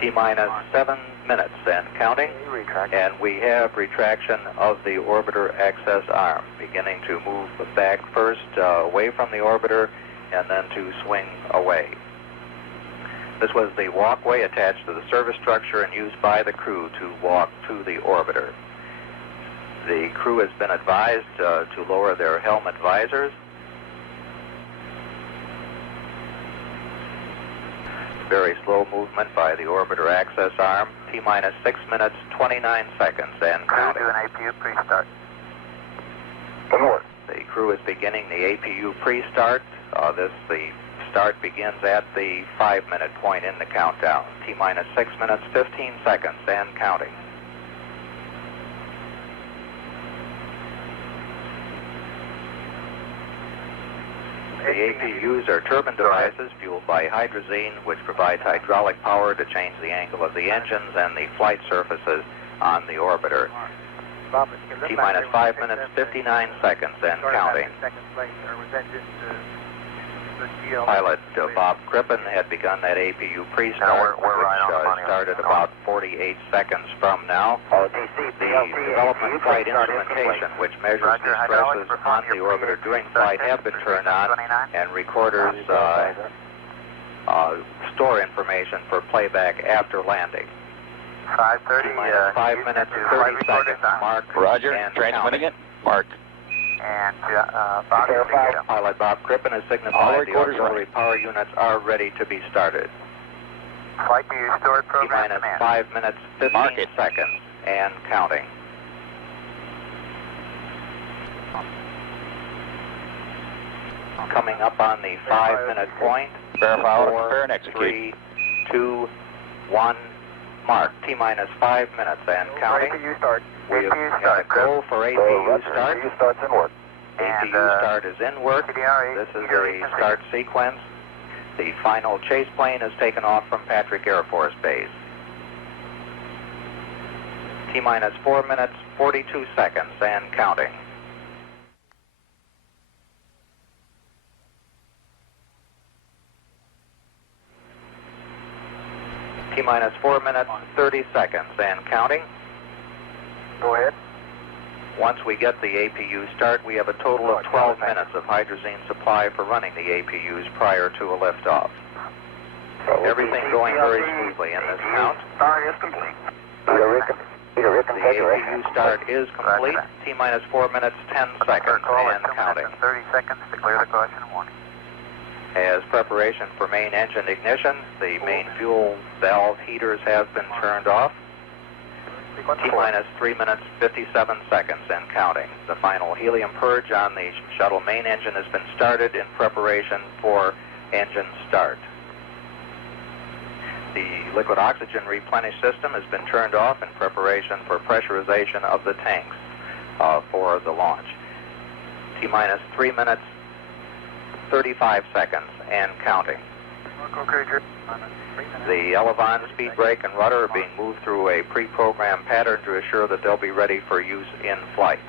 T-minus 7 minutes and counting. And we have retraction of the orbiter access arm, beginning to move back first away from the orbiter and then to swing away. This was the walkway attached to the service structure and used by the crew to walk to the orbiter. The crew has been advised to lower their helmet visors. Very slow movement by the orbiter access arm. T-minus 6 minutes, 29 seconds and counting. Do an APU pre-start. The crew is beginning the APU pre-start. The start begins at the 5-minute point in the countdown. T-minus 6 minutes, 15 seconds and counting. The APUs are turbine devices fueled by hydrazine, which provides hydraulic power to change the angle of the engines and the flight surfaces on the orbiter. T-minus 5 minutes, 59 seconds and counting. Pilot Bob Crippen had begun that APU pre-start, which started about 48 seconds from now. The development flight instrumentation, which measures the stresses on the orbiter during flight, have been turned on, and recorders store information for playback after landing. 5:30. T-minus 5 minutes, 30 seconds. Mark. Roger. And Transmitting it. Mark. And Pilot Bob Crippen has signified the auxiliary power units are ready to be started. Flight to your stored program. T-minus 5 minutes, 15 seconds and counting. Coming up on the 5-minute point. Verify, 4, and execute. 3, 2, 1, mark. T-minus 5 minutes and counting. We have got a go for APU start. APU start's in work. APU start is in work. This is the start sequence. The final chase plane is taken off from Patrick Air Force Base. T-minus 4 minutes, 42 seconds and counting. T-minus 4 minutes, 30 seconds and counting. Go ahead. Once we get the APU start, we have a total of 12 minutes of hydrazine supply for running the APUs prior to a liftoff. Everything going very smoothly in this count. Start is complete. The APU start is complete. T-minus 4 minutes, 10 seconds and counting. 30 seconds to clear the caution warning. As preparation for main engine ignition, the main fuel valve heaters have been turned off. T-minus 3 minutes, 57 seconds and counting. The final helium purge on the shuttle main engine has been started in preparation for engine start. The liquid oxygen replenish system has been turned off in preparation for pressurization of the tanks for the launch. T-minus 3 minutes, 35 seconds and counting. The elevon, speed brake, and rudder are being moved through a pre-programmed pattern to assure that they'll be ready for use in flight.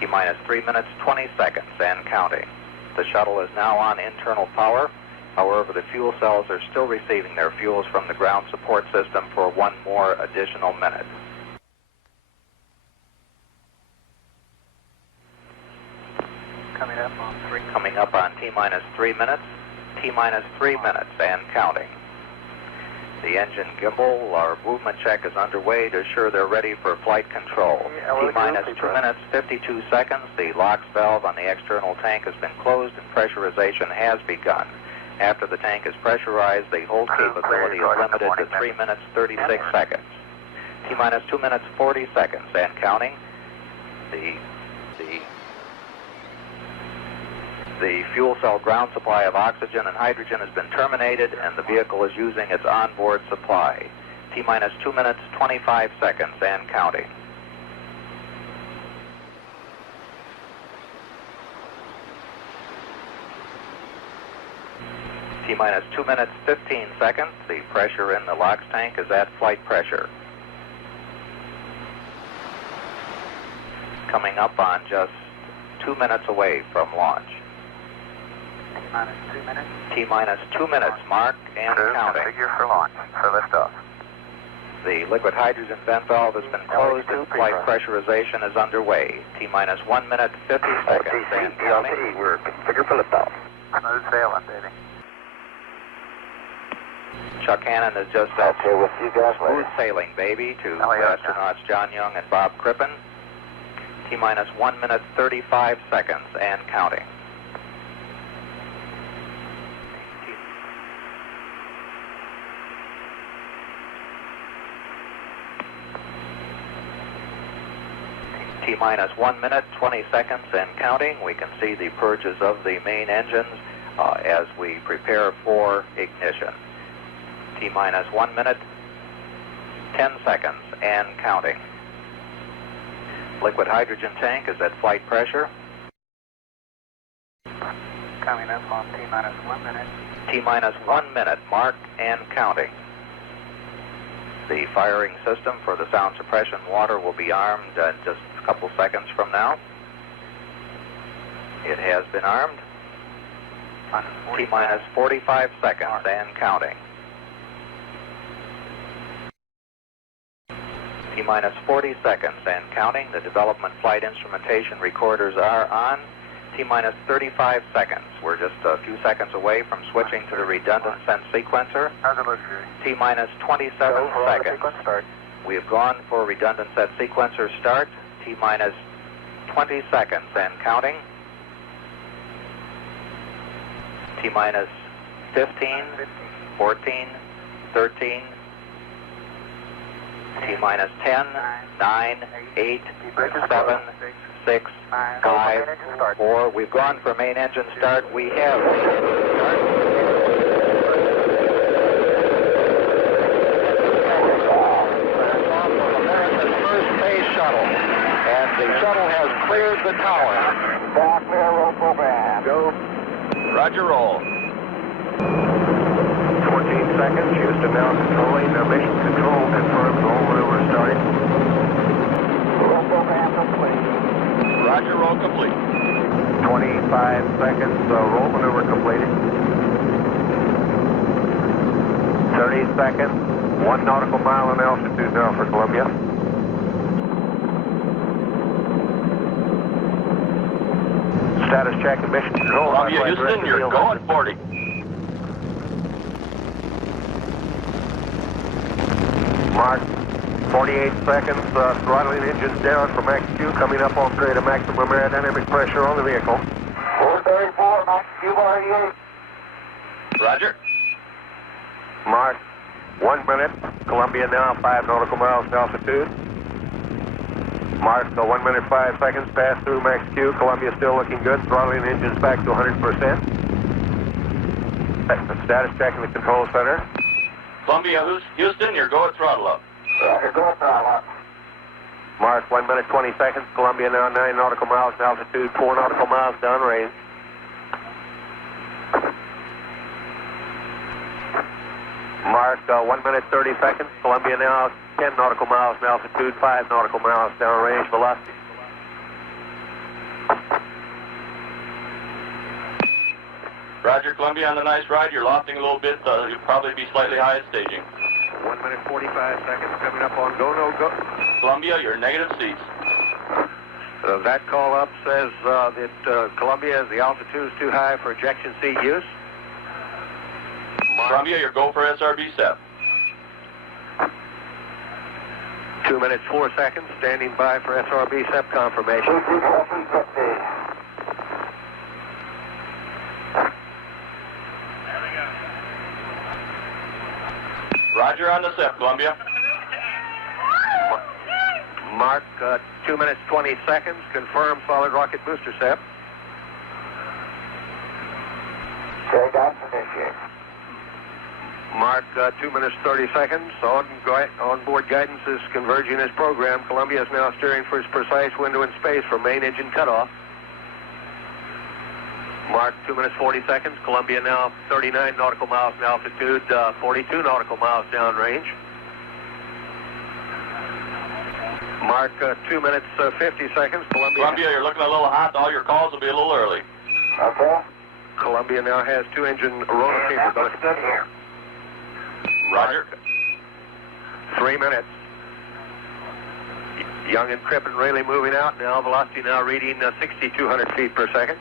T-minus 3 minutes, 20 seconds and counting. The shuttle is now on internal power. However, the fuel cells are still receiving their fuels from the ground support system for one more additional minute. Coming up on T-minus 3 minutes, T-minus 3 minutes and counting. The engine gimbal, our movement check is underway to assure they're ready for flight control. T-minus 2 minutes, 52 seconds. The LOX valve on the external tank has been closed and pressurization has begun. After the tank is pressurized, the hold capability is limited to 3 minutes, 36 seconds. T-minus 2 minutes, 40 seconds and counting. The fuel cell ground supply of oxygen and hydrogen has been terminated and the vehicle is using its onboard supply. T-minus 2 minutes, 25 seconds and counting. T-minus 2 minutes, 15 seconds. The pressure in the LOX tank is at flight pressure. Coming up on just 2 minutes away from launch. T-minus 2 minutes. T-minus 2 minutes marked and counting. Configure for launch, for liftoff. The liquid hydrogen vent valve has been closed and flight pressurization is underway. T-minus 1 minute, 50 seconds and counting. We're configured for liftoff. Smooth sailing, baby. Chuck Hannon has just said Okay, we'll see you guys later. smooth sailing, baby, to yeah, astronauts John Young and Bob Crippen. T-minus 1 minute, 35 seconds and counting. T-minus 1 minute, 20 seconds and counting. We can see the purges of the main engines as we prepare for ignition. T-minus 1 minute, 10 seconds and counting. Liquid hydrogen tank is at flight pressure. Coming up on T-minus 1 minute. T-minus 1 minute marked and counting. The firing system for the sound suppression water will be armed in just a couple seconds from now. It has been armed. T-minus 45 seconds and counting. T-minus 40 seconds and counting. The development flight instrumentation recorders are on. T-minus 35 seconds. We're just a few seconds away from switching to the redundant sense sequencer. How's it look, Jerry? T-minus 27 seconds. We have gone for redundant set sequencer start. T-minus 20 seconds and counting. T-minus 15, 14, 13, T-minus 10, 9, 8, 7, 6, 5, 4. We've gone for main engine start. We have America's first Space Shuttle. And the shuttle has cleared the tower. Back there, roll program. Go. Roger, roll. 14 seconds. Houston now controlling. Mission control confirms all maneuver started. Roll program complete. Roger, roll complete. 25 seconds. Roll maneuver completed. 30 seconds. 1 nautical mile in altitude now for Columbia. Status check and mission control. Columbia, Houston, you're going 40. Mark, 48 seconds, throttling engines down for max Q, coming up on grade of maximum aerodynamic pressure on the vehicle. 434, max Q, 48. Roger. Mark, 1 minute, Columbia now 5 nautical miles in altitude. Mark, 1 minute 5 seconds, pass through max Q, Columbia still looking good, throttling engines back to 100%. Status check in the control center. Columbia, Houston, you're going throttle up. Roger, go throttle up. Mark, 1 minute 20 seconds, Columbia now 9 nautical miles in altitude, 4 nautical miles downrange. Mark, 1 minute 30 seconds, Columbia now 10 nautical miles in altitude, 5 nautical miles downrange velocity. Roger, Columbia, on the nice ride. You're lofting a little bit. You'll probably be slightly high at staging. 1 minute 45 seconds, coming up on go, no go. Columbia, you're negative seats. That call up says that Columbia, the altitude is too high for ejection seat use. Columbia, you're go for SRB SEP. 2 minutes 4 seconds, standing by for SRB SEP confirmation. Roger on the SEP, Columbia. Mark, 2 minutes 20 seconds, confirm solid rocket booster SEP. Mark, 2 minutes 30 seconds, on-board guidance is converging as programmed. Columbia is now steering for its precise window in space for main engine cutoff. Mark, 2 minutes 40 seconds, Columbia now 39 nautical miles in altitude, 42 nautical miles downrange. Mark, 2 minutes 50 seconds, Columbia. Columbia, you're looking a little hot. All your calls will be a little early. Okay. Columbia now has 2 engine rotor capability. Roger. 3 minutes. Young and Crippen really moving out now. Velocity now reading 6,200 feet per second.